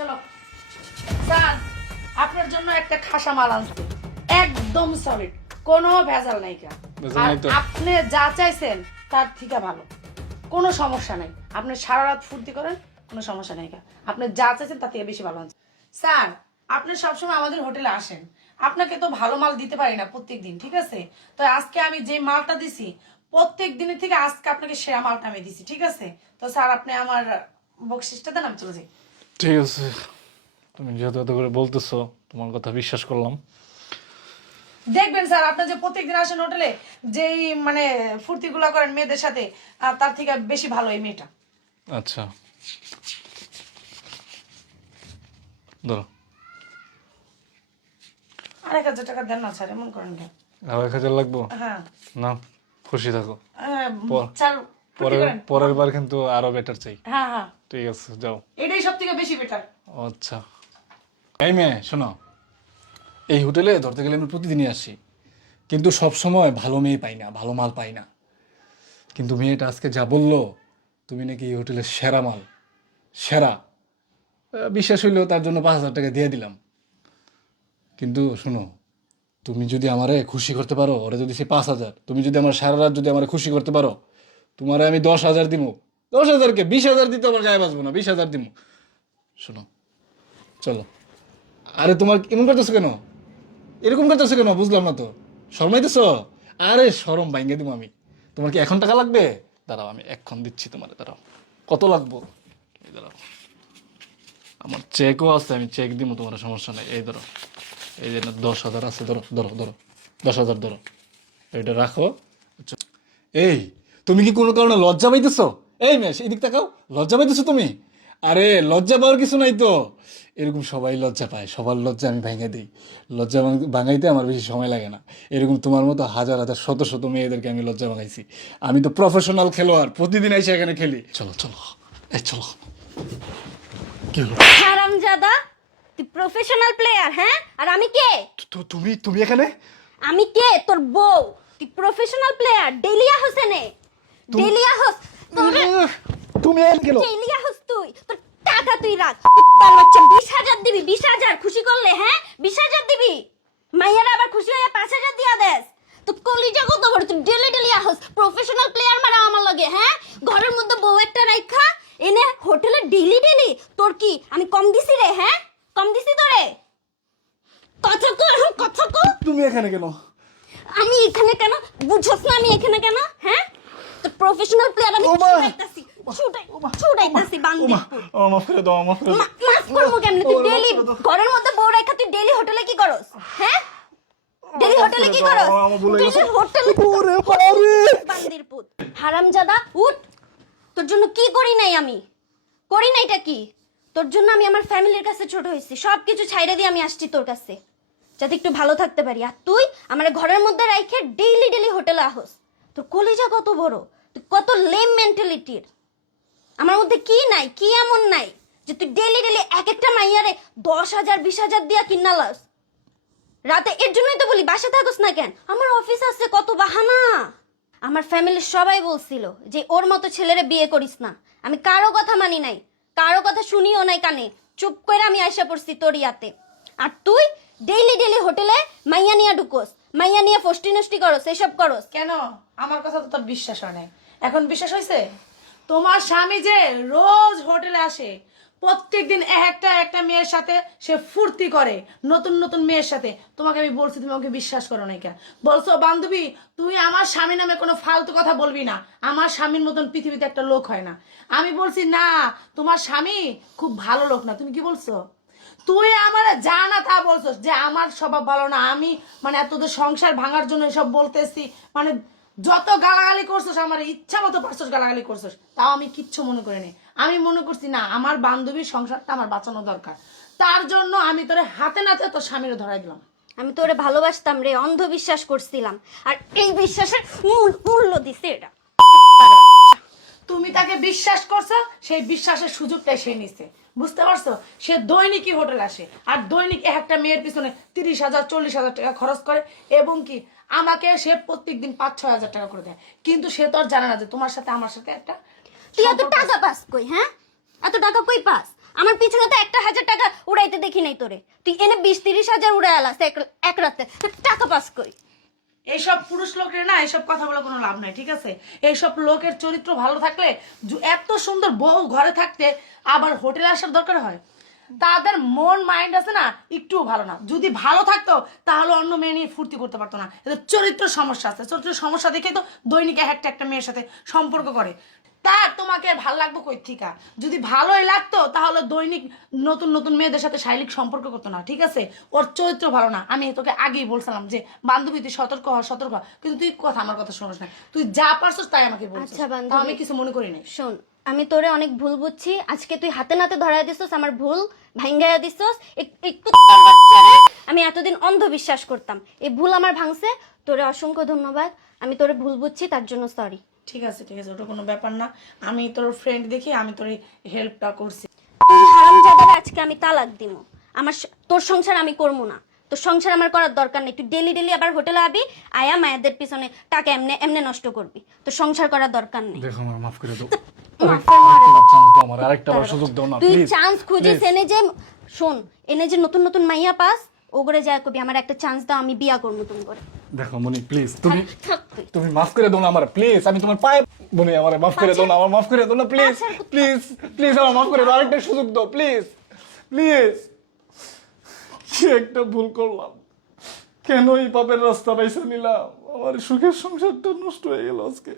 চলো। স্যার আপনার জন্য একটা খাসা মাল আনছি। একদম সলিড কোনো ভেজাল নাই কা আর আপনি যা চাইছেন তার থেকে ভালো। কোনো সমস্যা নাই। আপনি সারা রাত ফুর্তি করেন কোনো সমস্যা নেই কা আপনি যা চাইছেন তার থেকে বেশি ভালো আনছে। স্যার আপনি সবসময় আমাদের হোটেলে আসেন। আপনাকে তো ভালো মাল দিতে পারি না প্রত্যেক দিন ঠিক আছে? তো আজকে আমি যে মালটা দিছি প্রত্যেক দিনের থেকে আজকে আপনাকে সেরা মালটা আমি দিছি ঠিক আছে? তো স্যার আপনি আমার বকশিসটা দেন আমি চলে যাই। ঠিক আছে। তুমি যেহেতু এত করে বলতেছো তোমার কথা বিশ্বাস করলাম। দেখবেন স্যার আপনি যে প্রত্যেকদিন আসেন হোটেলে যেই মানে ফুর্তিগুলো করেন মেয়েদের সাথে আর তার থেকে বেশি ভালো এই মেয়েটা। আচ্ছা। ধরো। আর এক হাজার টাকা দেন না স্যার এমন করেন কেন? আর এক হাজার লাগবো? হ্যাঁ। না খুশি থাকো। হ্যাঁ, স্যার পরের পরের বার কিন্তু আরও বেটার চাই। হ্যাঁ হ্যাঁ। ঠিক আছে যাও। এটাই সব থেকে বেশি বেটার আচ্ছা। এই মেয়ে শোনো। এই হোটেলে ধরতে গেলে আমি প্রতিদিনই আসি। কিন্তু সব সময় ভালো মেয়ে পাই না ভালো মাল পাই না। কিন্তু মেয়েটা আজকে যা বলল তুমি নাকি এই হোটেলের সেরা মাল। সেরা। বিশ্বাস হইলেও তার জন্য পাঁচ হাজার টাকা দিয়ে দিলাম। কিন্তু শোনো তুমি যদি আমারে খুশি করতে পারো ওরা যদি সে পাঁচ হাজার তুমি যদি আমার সারা রাত যদি আমারে খুশি করতে পারো তোমারে আমি দশ হাজার দিব দশ হাজারকে বিশ হাজার দিতে আমার গায়ে বাঁচবো না, বিশ হাজার দিব শোনো, চলো। আরে তোমার এমন করতেছো কেন? এরকম করতেছো কেন? বুঝলাম না তো। শরমাইতেছো? আরে সরম ভাঙ্গে দিব আমি। তোমার কি এখন টাকা লাগবে? দাঁড়াও, আমি এক্ষণ দিচ্ছি তোমার, দাঁড়াও। কত লাগবো? এই দাঁড়াও। আমার চেকও আছে, আমি চেক দিব তোমার, সমস্যা নেই। এই ধরো। এই যে দশ হাজার আছে, ধরো ধরো ধরো। দশ হাজার ধরো। এটা রাখো। এই তুমি কি কোনো কারণে লজ্জা পাইতেছো? এই মেশ এদিক তাকাও। লজ্জা পাইতেছো তুমি? আরে লজ্জা পাওয়ার কিছু নাই তো। এরকম সবাই লজ্জা পায়। সবার লজ্জা আমি ভেঙে দিই। লজ্জা ভাঙাইতে আমার বেশি সময় লাগে না। এরকম তোমার মতো হাজার হাজার শত শত মেয়েদেরকে আমি লজ্জা ভাঙাইছি। আমি তো প্রফেশনাল খেলোয়াড় প্রতিদিন এসে এখানে খেলি। চলো চলো। এই চলো। কি হলো? হারামজাদা তুই প্রফেশনাল প্লেয়ার হ্যাঁ? আর আমি কে? তো- তুমি তুমি এখানে? আমি কে? তোর বউ। তুই প্রফেশনাল প্লেয়ার ডেলিয়া হোসেনে। ডেলিয়া হোস তোর তুমি এখানে কেন ডেলিয়া হোস তুই তোর টাকা তুই রাখ তার বাচ্চা বিশ হাজার দিবি বিশ হাজার খুশি করলে হ্যাঁ বিশ হাজার দিবি মাইয়ারা আবার খুশি হয়ে পাঁচ হাজার দিয়া দেস তো কলিজা কত বড় তুই ডেলি ডেলি আহস প্রফেশনাল প্লেয়ার মারা আমার লগে হ্যাঁ ঘরের মধ্যে বউ একটা রাইখা এনে হোটেলে ডেলি ডেলি তোর কি আমি কম দিছি রে হ্যাঁ কম দিছি তোরে কথা কো এখন কথা কো তুমি এখানে কেন আমি এখানে কেন বুঝছস না আমি এখানে কেন হ্যাঁ তো প্রফেশনাল প্লেয়ার আমি ছুটাইতাছি ছুটাইতাছি বান্দি ওমা! মাফ করে দাও মাফ করে মাফ করব কেমনে? তুই ওরে, ডেলি মাফ করে দাও। ঘরের মধ্যে বউ রেখা তুই ডেলি হোটেলে কি করস? হ্যাঁ? ডেলি হোটেলে কি করস? হয়ে গেছে। ডেলি হোটেলে ওরে বাবারে! বান্দির হারামজাদা উঠ! তোর জন্য কি করি নাই আমি? করি নাইটা কি? তোর জন্য আমি আমার ফ্যামিলির কাছে ছোট হয়েছি। সব কিছু ছাইড়ে দিয়ে আমি আসছি তোর কাছে। যাতে একটু ভালো থাকতে পারি। আর তুই আমার ঘরের মধ্যে রাইখে ডেইলি ডেইলি হোটেলে আহস। তোর কলিজা কত বড়? তুই কত লেম মেন্টালিটির আমার মধ্যে কি নাই? কি এমন নাই? যে তুই ডেইলি ডেলি এক একটা মাইয়ারে দশ হাজার, বিশ হাজার দিয়া কিনা লাস। রাতে এর জন্যই তো বলি বাসা থাকস না কেন? আমার অফিস আছে কত বাহানা। আমার ফ্যামিলির সবাই বলছিল যে, ওর মতো ছেলেরে বিয়ে করিস না। আমি কারও কথা মানি নাই। কারও কথা শুনিও নাই কানে। চুপ করে আমি আয়সা পড়ছি তোর ইয়াতে। আর তুই ডেইলি ডেইলি হোটেলে মাইয়া নিয়া ঢুকোস। মাইয়া নিয়ে ফষ্টি নষ্টি করস, এসব করস। কেন? আমার কথা তো তোর বিশ্বাস হয় এখন বিশ্বাস হয়েছে তোমার স্বামী যে রোজ হোটেলে আসে, প্রত্যেকদিন এক একটা একটা মেয়ের সাথে সে ফুর্তি করে, নতুন নতুন মেয়ের সাথে। তোমাকে আমি বলছি, তুমি আমাকে বিশ্বাস করো না কেন? বলছো, বান্ধবী, তুই আমার স্বামী নামে কোনো ফালতু কথা বলবি না। আমার স্বামীর মতন পৃথিবীতে একটা লোক হয় না। আমি বলছি, না, তোমার স্বামী খুব ভালো লোক না। তুমি কি বলছো? তুই আমার যা না তা বলছস, যে আমার স্বভাব ভালো না, আমি মানে এতদের সংসার ভাঙার জন্য এসব বলতেছি মানে যত গালাগালি করছস আমার, ইচ্ছা মতো পারছস গালাগালি করছস, তাও আমি কিচ্ছু মনে করি করিনি। আমি মনে করছি, না, আমার বান্ধবীর সংসারটা আমার বাঁচানো দরকার। তার জন্য আমি তোরে হাতে নাতে তোর স্বামীর ধরাই দিলাম। আমি তোরে ভালোবাসতাম রে, অন্ধবিশ্বাস করছিলাম। আর এই বিশ্বাসের মূল মূল্য দিছে এটা। তুমি তাকে বিশ্বাস করছ? সেই বিশ্বাসের সুযোগটাই সে নিছে। বুঝতে পারছ? সে দৈনিকই হোটেল আসে আর দৈনিক এক একটা মেয়ের পিছনে তিরিশ হাজার চল্লিশ হাজার টাকা খরচ করে এবং কি আমাকে সে প্রত্যেক দিন পাঁচ ছয় হাজার টাকা করে দেয়। কিন্তু সে তো আর জানে না যে তোমার সাথে আমার সাথে একটা তুই এত টাকা পাস কই হ্যাঁ? এত টাকা কই পাস? আমার পিছনে তো একটা হাজার টাকা উড়াইতে দেখি নাই তোরে। তুই এনে বিশ তিরিশ হাজার উড়াই আলাস এক রাতে। এইসব পুরুষ লোকের না এইসব কথা বলে কোনো লাভ নাই, ঠিক আছে? এইসব লোকের চরিত্র ভালো থাকলে এত সুন্দর বউ ঘরে থাকতে আবার হোটেলে আসার দরকার হয়? তাদের মন মাইন্ড আছে না, একটুও ভালো না। যদি ভালো থাকতো, তাহলে অন্য মেয়ে নিয়ে ফুর্তি করতে পারতো না। এদের চরিত্র সমস্যা আছে। চরিত্র সমস্যা দেখে তো দৈনিক এক একটা একটা মেয়ের সাথে সম্পর্ক করে। তা তোমাকে ভালো লাগবো কই থিকা যদি ভালোই লাগতো তাহলে দৈনিক নতুন নতুন মেয়েদের সাথে শারীরিক সম্পর্ক করতো না ঠিক আছে? ওর চরিত্র ভালো না। আমি তোকে আগেই বলছিলাম যে বান্ধবী তুই সতর্ক হ সতর্ক হ। কিন্তু তুই কথা আমার কথা শোনিস না। তুই যা পারছিস তাই আমাকে বলছিস। আচ্ছা, বান্ধবী। আমি কিছু মনে করি নাই শোন আমি তোরে অনেক ভুল বুঝছি। আজকে তুই হাতে নাতে ধরাই দিছস আমার ভুল ভাঙ্গাইয়া দিছস। এক- একটু আমি এতদিন অন্ধবিশ্বাস করতাম। এই ভুল আমার ভাঙছে। তোরে অসংখ্য ধন্যবাদ। আমি তোরে ভুল বুঝছি তার জন্য সরি ঠিক আছে ঠিক আছে ওটা কোনো ব্যাপার না। আমি তোর ফ্রেন্ড দেখি আমি তোর হেল্পটা করছি। তুই হারাম জাদারে আজকে আমি তালাক দিব আমার স- তোর সংসার আমি করব না। তোর সংসার আমার করার দরকার নেই। তুই ডেলি ডেলি আবার হোটেলে আবি আয়া মায়েদের পিছনে টাকা এমনে এমনে নষ্ট করবি। তোর সংসার করার দরকার নেই। দেখো আমার মাফ করে দাও। মাফের মারে আরেকটা chance দাও। আমার আরেকটা বার সুযোগ দাও না তুই প্লিজ চান্স খুঁজিস এনে যে শোন এনে যে নতুন নতুন মাইয়া পাস ওগরে যায় কবি আমার একটা চান্স দাও আমি বিয়া করব নতুন করে। দেখো মনি প্লিজ তুমি তুমি মাফ করে দাও না আমার প্লিজ আমি তোমার পায়ে মনি আমার মাফ করে দাও না আমার মাফ করে দাও না প্লিজ প্লিজ প্লিজ আমার মাফ করে দাও আরেকটা সুযোগ দাও প্লিজ প্লিজ কি একটা ভুল করলাম। কেন এই পাপের রাস্তা পাইছে নিলাম? আমার সুখের সংসারটা নষ্ট হয়ে গেল আজকে।